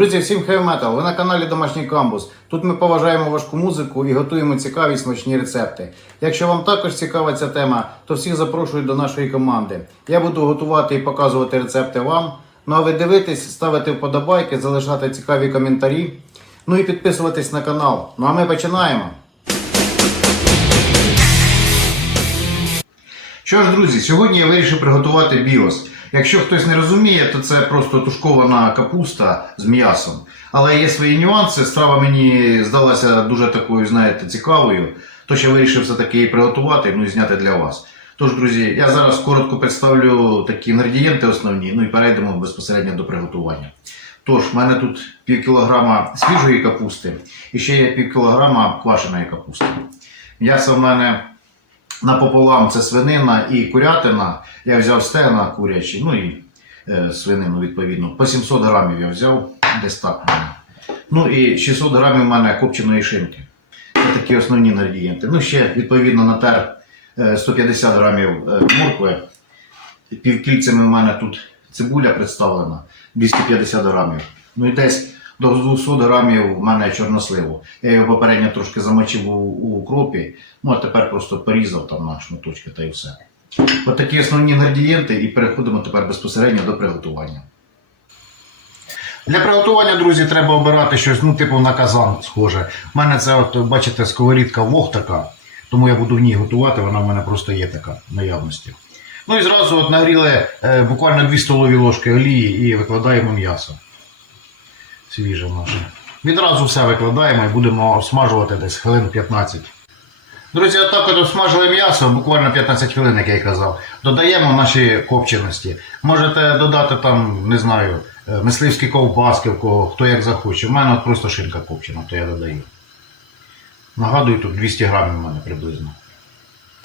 Друзі, всім метал! Ви на каналі Домашній Камбус. Тут ми поважаємо важку музику і готуємо цікаві смачні рецепти. Якщо вам також цікава ця тема, то всіх запрошую до нашої команди. Я буду готувати і показувати рецепти вам. Ну а ви дивитесь, ставити вподобайки, залишати цікаві коментарі. Ну і підписуватись на канал. Ну а ми починаємо. Що ж, друзі, сьогодні я вирішив приготувати біос. Якщо хтось не розуміє, то це просто тушкована капуста з м'ясом. Але є свої нюанси. Страва мені здалася дуже такою, знаєте, цікавою. Тож я вирішив все-таки її приготувати ну і зняти для вас. Тож, друзі, я зараз коротко представлю такі інгредієнти основні, ну і перейдемо безпосередньо до приготування. Тож, в мене тут пів кілограма свіжої капусти і ще є пів кілограма квашеної капусти. М'ясо в мене напополам це свинина і курятина. Я взяв стегна курячі, ну і е, свинину відповідно. По 700 грамів я взяв десь так. Ну і 600 грамів в мене копченої шинки. Це такі основні інгредієнти. Ну, ще відповідно натер е, 150 грамів е, моркви. Півкільцями в мене тут цибуля представлена 250 грамів. Ну і десь до 200 грамів в мене чорносливу. Я його попередньо трошки замочив у, у укропі, ну а тепер просто порізав там на шматочки та й все. От такі основні інгредієнти, і переходимо тепер безпосередньо до приготування. Для приготування, друзі, треба обирати щось, ну, типу на казан схоже. У мене це, от, бачите, сковорідка вог така, тому я буду в ній готувати, вона в мене просто є така в наявності. Ну і зразу от нагріли е, буквально 2 столові ложки олії і викладаємо м'ясо. Свіже наше. Відразу все викладаємо і будемо смажувати десь хвилин 15. Друзі, отак от обсмажили м'ясо, буквально 15 хвилин, як я й казав. Додаємо наші копченості. Можете додати там, не знаю, е, мисливські ковбаски, в кого хто як захоче. У мене от просто шинка копчена, то я додаю. Нагадую, тут 200 грамів у мене приблизно.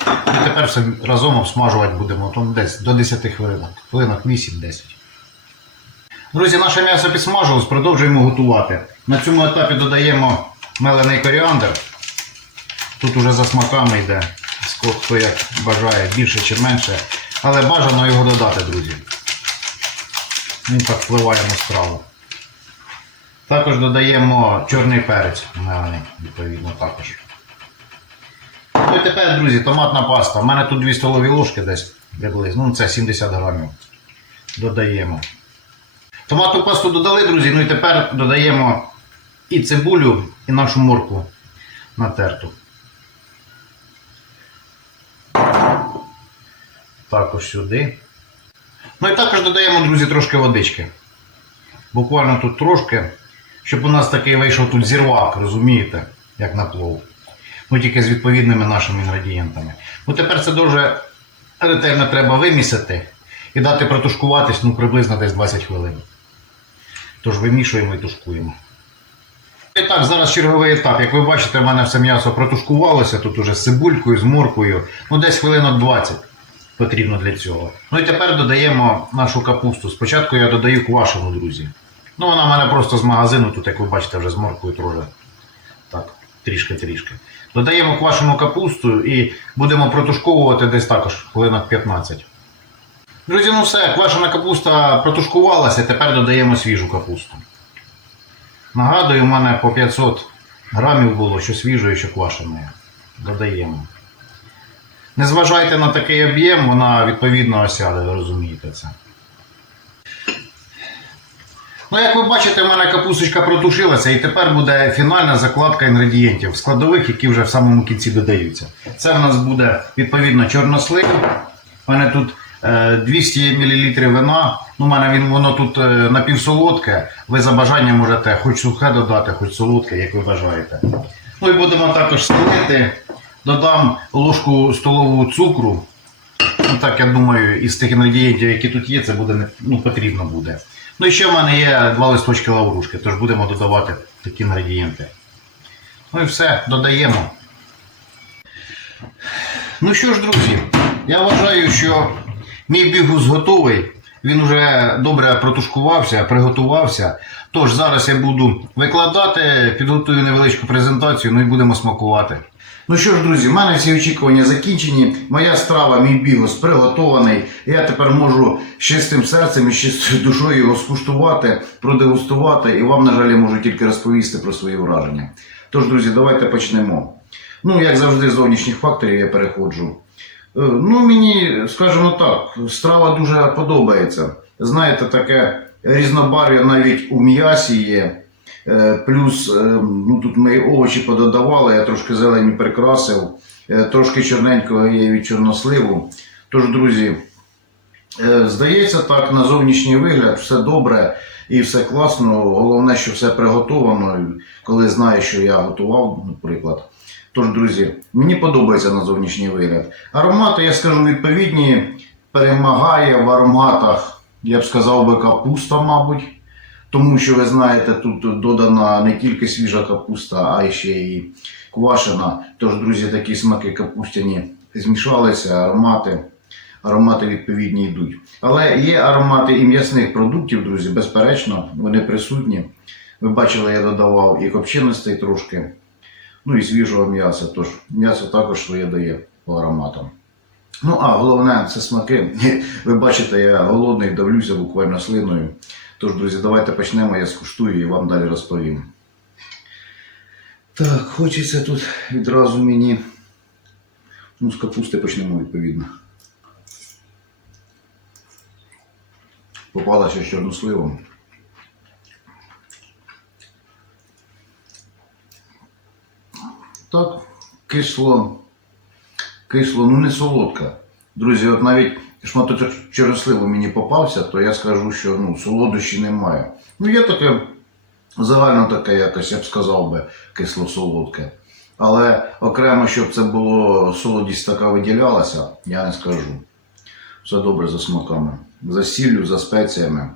І тепер все разом обсмажувати будемо там десь до 10 хвилин. Хвилинок 8-10. Друзі, наше м'ясо підсмажилось, продовжуємо готувати. На цьому етапі додаємо мелений коріандр. Тут уже за смаками йде, хто як бажає, більше чи менше. Але бажано його додати, друзі. Він так впливає на страву. Також додаємо чорний перець, мелений, відповідно також. Ну і тепер, друзі, томатна паста. У мене тут 2 столові ложки десь приблизно. Ну, це 70 грамів. Додаємо. Томатну пасту додали, друзі. Ну і тепер додаємо і цибулю, і нашу моркву натерту. Також сюди. Ну і також додаємо, друзі, трошки водички. Буквально тут трошки, щоб у нас такий вийшов тут зірвак, розумієте, як на плов. Ну тільки з відповідними нашими інгредієнтами. Ну тепер це дуже ретельно треба вимісити і дати протушкуватись ну, приблизно десь 20 хвилин. Тож вимішуємо і тушкуємо. І так, зараз черговий етап. Як ви бачите, в мене все м'ясо протушкувалося тут уже з цибулькою, з морквою. Ну, десь хвилинок 20 потрібно для цього. Ну і тепер додаємо нашу капусту. Спочатку я додаю квашену, друзі. Ну, вона в мене просто з магазину, тут, як ви бачите, вже з морквою трохи. Так, трішки-трішки. Додаємо квашену капусту і будемо протушковувати десь також хвилинок 15. Друзі, ну все, квашена капуста протушкувалася, тепер додаємо свіжу капусту. Нагадую, у мене по 500 грамів було, що свіжої, що квашеної. Додаємо. Не зважайте на такий об'єм, вона відповідно осяде, ви розумієте це. Ну, як ви бачите, в мене капусточка протушилася і тепер буде фінальна закладка інгредієнтів складових, які вже в самому кінці додаються. Це в нас буде відповідно чорнослив. У мене тут 200 мл вина. Ну, у мене він, воно тут е, напівсолодке. Ви за бажанням можете хоч сухе додати, хоч солодке, як ви бажаєте. Ну і будемо також солити. Додам ложку столового цукру. Ну, так, я думаю, із тих інгредієнтів, які тут є, це буде ну, потрібно буде. Ну і ще в мене є два листочки лаврушки, тож будемо додавати такі інгредієнти. Ну і все, додаємо. Ну що ж, друзі, я вважаю, що мій бігус готовий. Він вже добре протушкувався, приготувався. Тож зараз я буду викладати, підготую невеличку презентацію, ну і будемо смакувати. Ну що ж, друзі, в мене всі очікування закінчені. Моя страва, мій бігос приготований. Я тепер можу з чистим серцем і з чистою душою його скуштувати, продегустувати, і вам, на жаль, я можу тільки розповісти про свої враження. Тож, друзі, давайте почнемо. Ну, як завжди, з зовнішніх факторів я переходжу. Е, Ну, мені, скажімо так, страва дуже подобається. Знаєте, таке різнобарв'я навіть у м'ясі є. Е, Плюс е, ну, тут ми овочі пододавали, я трошки зелені прикрасив, трошки чорненького є від чорносливу. Тож, друзі, здається так, на зовнішній вигляд все добре і все класно. Головне, що все приготовано, коли знаю, що я готував, наприклад. Тож, друзі, мені подобається на зовнішній вигляд. Аромати, я скажу, відповідні, перемагає в ароматах, я б сказав би, капуста, мабуть. Тому що ви знаєте, тут додана не тільки свіжа капуста, а ще і квашена. Тож, друзі, такі смаки капустяні змішалися, аромати, аромати відповідні йдуть. Але є аромати і м'ясних продуктів, друзі, безперечно, вони присутні. Ви бачили, я додавав і копченостей трошки, ну і свіжого м'яса. Тож м'ясо також своє дає по ароматам. Ну а головне це смаки. Ви бачите, я голодний, давлюся буквально слиною. Тож, друзі, давайте почнемо, я скуштую і вам далі розповім. Так, хочеться тут відразу мені. Ну, з капусти почнемо відповідно. Попалася з чорносливом. Так, кисло. Кисло, ну не солодка. Друзі, от навіть шматочок чорносливу мені попався, то я скажу, що ну, солодощі немає. Ну, є таке загально таке якось, я б сказав би, кисло-солодке. Але окремо, щоб це було солодість така виділялася, я не скажу. Все добре за смаками. За сіллю, за спеціями.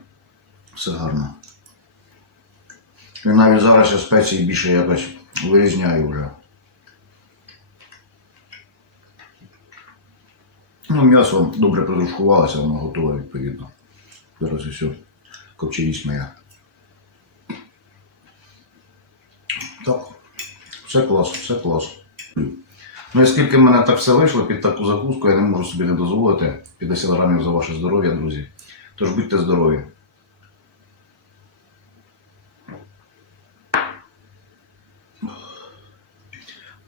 Все гарно. І навіть зараз я спеції більше якось вирізняю вже. Ну, м'ясо добре притушкувалося, воно готове відповідно. Зараз все. Копченість моя. Так. Все клас, все клас. Ну, і скільки в мене так все вийшло під таку закуску, я не можу собі не дозволити. 50 грамів за ваше здоров'я, друзі. Тож будьте здорові.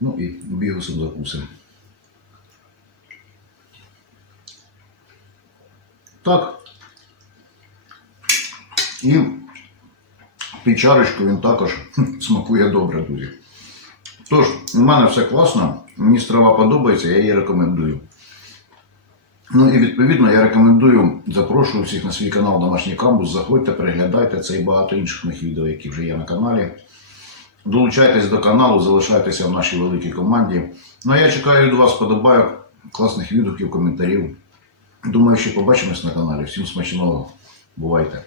Ну і бігусом закусимо. Так. І під чарочку він також смакує добре, друзі. Тож, у мене все класно, мені страва подобається, я її рекомендую. Ну і відповідно я рекомендую, запрошую всіх на свій канал Домашній Камбус. Заходьте, переглядайте це і багато інших моїх відео, які вже є на каналі. Долучайтесь до каналу, залишайтеся в нашій великій команді. Ну а я чекаю від вас подобайок, класних відгуків, коментарів. Думаю, що побачимось на каналі. Всім смачного. Бувайте!